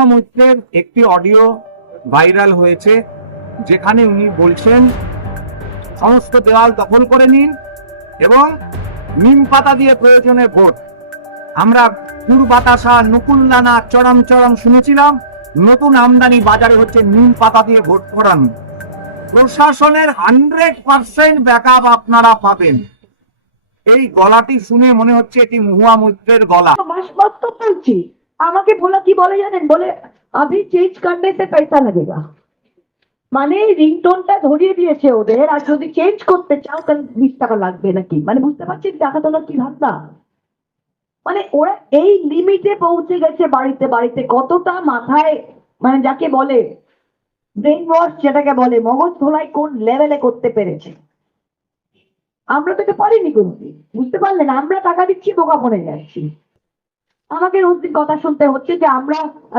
কথা মৈত্রের একটি audio viral হয়েছে, যেখানে উনি বলছেন, সমস্ত দেওয়াল দখল করে নিন এবং নিম পাতা দিয়ে প্রয়োজনে ভোট। আমরা পুর বাতাসা নকুল নকুল্লানা চরম চরম শুনেছিলাম, নতুন আমদানি বাজারে হচ্ছে নিম পাতা দিয়ে ভোট করান। প্রশাসনের হান্ড্রেড পার্সেন্ট ব্যাকআপ আপনারা পাবেন। এই গলাটি শুনে মনে হচ্ছে এটি মহুয়া মৈত্রের গলা। বক্তব্য আমাকে বলা কি বলে জানেন? বলে, আমি চেঞ্জ করলে সে পয়সা লাগেগা। মানে রিংটোনটা ধরিয়ে দিয়েছে ওদের, আর যদি চেঞ্জ করতে চাও, তাহলে বিশ টাকা লাগবে নাকি? মানে বুঝতে পারছেন টাকা তোলার কি ভাবনা? মানে ওরা এই লিমিটে পৌঁছে গেছে বাড়িতে বাড়িতে কতটা মাথায় মানে যাকে বলে ব্রেন ওয়াশ যেটাকে বলে, মগজ ধোলাই কোন লেভেলে করতে পেরেছে? আমরা তো এটা পারিনি কোনোদিন। বুঝতে পারলেন? আমরা টাকা দিচ্ছি, বোকা বনে যাচ্ছি। রোজদিন কথা শুনতে হচ্ছে যে আমরা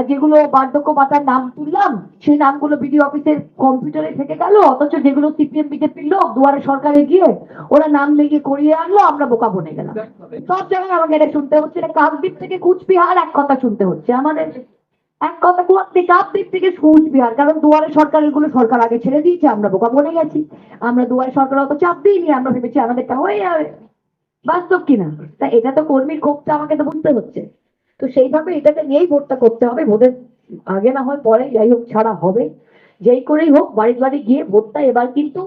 যেগুলো বার্ধক্য ভাতার নাম তুললাম, সেই নামগুলো বিডিও অফিসের কম্পিউটারে থেকে গেল, অথচ যেগুলো সিপিএম বিজেপির লোক দুয়ারে সরকারে গিয়ে ওরা নাম লিখে করিয়ে আনলো, আমরা বোকা বনে গেলাম। সব জায়গায় আমাকে এটা শুনতে হচ্ছে, এটা কাকদ্বীপ থেকে কুচবিহার, এক কথা শুনতে হচ্ছে আমাদের। এক কথা কুয়াতে কাকদ্বীপ থেকে কুচবিহার, কারণ দুয়ারে সরকারেরগুলো সরকার আগে ছেড়ে দিয়েছে, আমরা বোকা বনে গেছি। আমরা দুয়ারে সরকার অত চাপ দিইনি, আমরা ভেবেছি আমাদেরটা হয়ে যাবে। বাস্তব কিনা? তা এটা তো কর্মীর ক্ষোভটা আমাকে তো বুঝতে হচ্ছে। তো সেইভাবে এটাকে নিয়েই ভোটটা করতে হবে। ভোটের আগে না হয় পরে যাই হোক ছাড়া হবে। যেই করেই হোক, বাড়ি বাড়ি গিয়ে ভোটটা এবার কিন্তু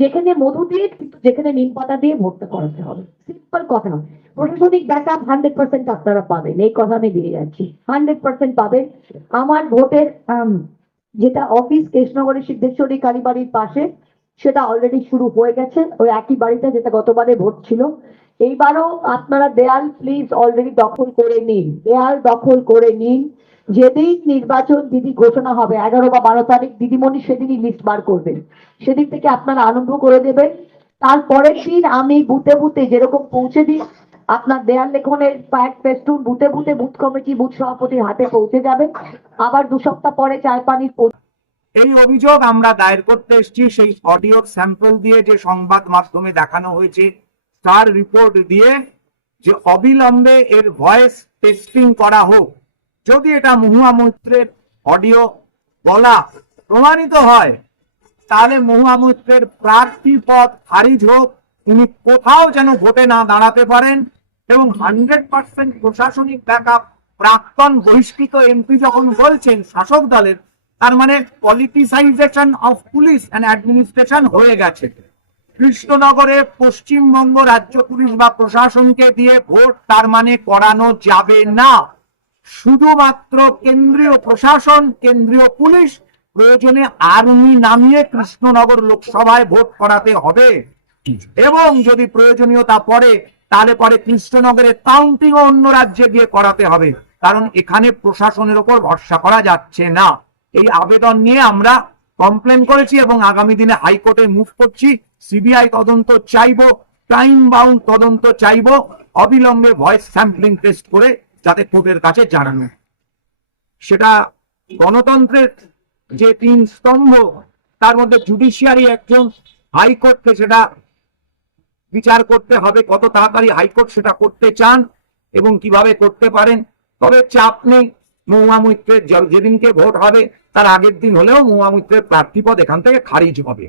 যেখানে মধু দিয়ে, কিন্তু যেখানে নিম পাতা দিয়ে ভোটটা করাতে হবে। সিম্পল কথা প্রশাসনিক ব্যাকআপ হান্ড্রেড পার্সেন্ট আপনারা পাবেন। এই কথা আমি দিয়ে যাচ্ছি। হান্ড্রেড পার্সেন্ট পাবেন। আমার ভোটের যেটা অফিস কৃষ্ণনগরের সিদ্ধেশ্বরী, কালীবাড়ির পাশে সেটা অলরেডি শুরু হয়ে গেছে। ওই একই বাড়িতে যেটা গতবারে ভোট ছিল। এইবারও আপনারা দেয়াল প্লিজ অলরেডি দখল করে নিন। দেয়াল দখল করে নিন। যেদিন নির্বাচন দিদি ঘোষণা হবে, এগারো বা বারো তারিখ, দিদিমণি সেদিনই লিস্ট বার করবেন। সেদিন থেকে আপনারা আরম্ভ করে দেবেন। তারপরের দিন আমি বুথে বুথে যেরকম পৌঁছে দিই, আপনার দেয়াল লেখনের প্যাক পেস্টুন বুথে বুথে বুথ কমিটি, বুথ সভাপতির হাতে পৌঁছে যাবে। আবার দু সপ্তাহ পরে চায় পানির এই অভিযোগ আমরা দায়ের করতে এসেছি, সেই অডিও স্যাম্পল দিয়ে যে সংবাদ মাধ্যমে দেখানো হয়েছে, তার রিপোর্ট দিয়ে যে অবিলম্বে এর ভয়েস টেস্টিং করা হোক। যদি এটা মহুয়া মৈত্রের অডিও বলা প্রমাণিত হয়, তাহলে মহুয়া মৈত্রের প্রার্থী পদ খারিজ হোক। উনি কোথাও যেন ভোটে না দাঁড়াতে পারেন এবং হান্ড্রেড পার্সেন্ট প্রশাসনিক ব্যাকআপ প্রাক্তন বহিষ্কৃত এমপি যখন বলছেন, শাসক দলের তার মানে politicization of police and administration হয়ে গেছে। কৃষ্ণনগরে পশ্চিমবঙ্গ রাজ্য পুলিশ বা প্রশাসনকে দিয়ে ভোট তার মানে করানো যাবে না। শুধুমাত্র কেন্দ্রীয় প্রশাসন, কেন্দ্রীয় পুলিশ প্রয়োজনে আর্মি নামিয়ে কৃষ্ণনগর লোকসভায় ভোট করাতে হবে। এবং যদি প্রয়োজনীয়তা পড়ে, তাহলে পরে কৃষ্ণনগরে কাউন্টিং ও অন্য রাজ্যে গিয়ে করাতে হবে। কারণ এখানে প্রশাসনের ওপর ভরসা করা যাচ্ছে না। এই আবেদন নিয়ে আমরা কমপ্লেন করেছি এবং আগামী দিনে হাইকোর্টে মুভ করছি। সিবিআই তদন্ত চাইব টাইম বাউন্ড তদন্ত চাইব, অবিলম্বে ভয়েস স্যাম্পলিং টেস্ট করে যাতে কোর্টের কাছে জানানো। সেটা গণতন্ত্রের যে তিন স্তম্ভ, তার মধ্যে জুডিশিয়ারি একজন হাইকোর্টকে সেটা বিচার করতে হবে, কত তাড়াতাড়ি হাইকোর্ট সেটা করতে চান এবং কীভাবে করতে পারেন। তবে চাপ নেই মহুয়া মৈত্রের যেদিনকে ভোট হবে, তার আগের দিন হলেও মহুয়া মৈত্রের প্রার্থীপদ এখান থেকে খারিজ হবে।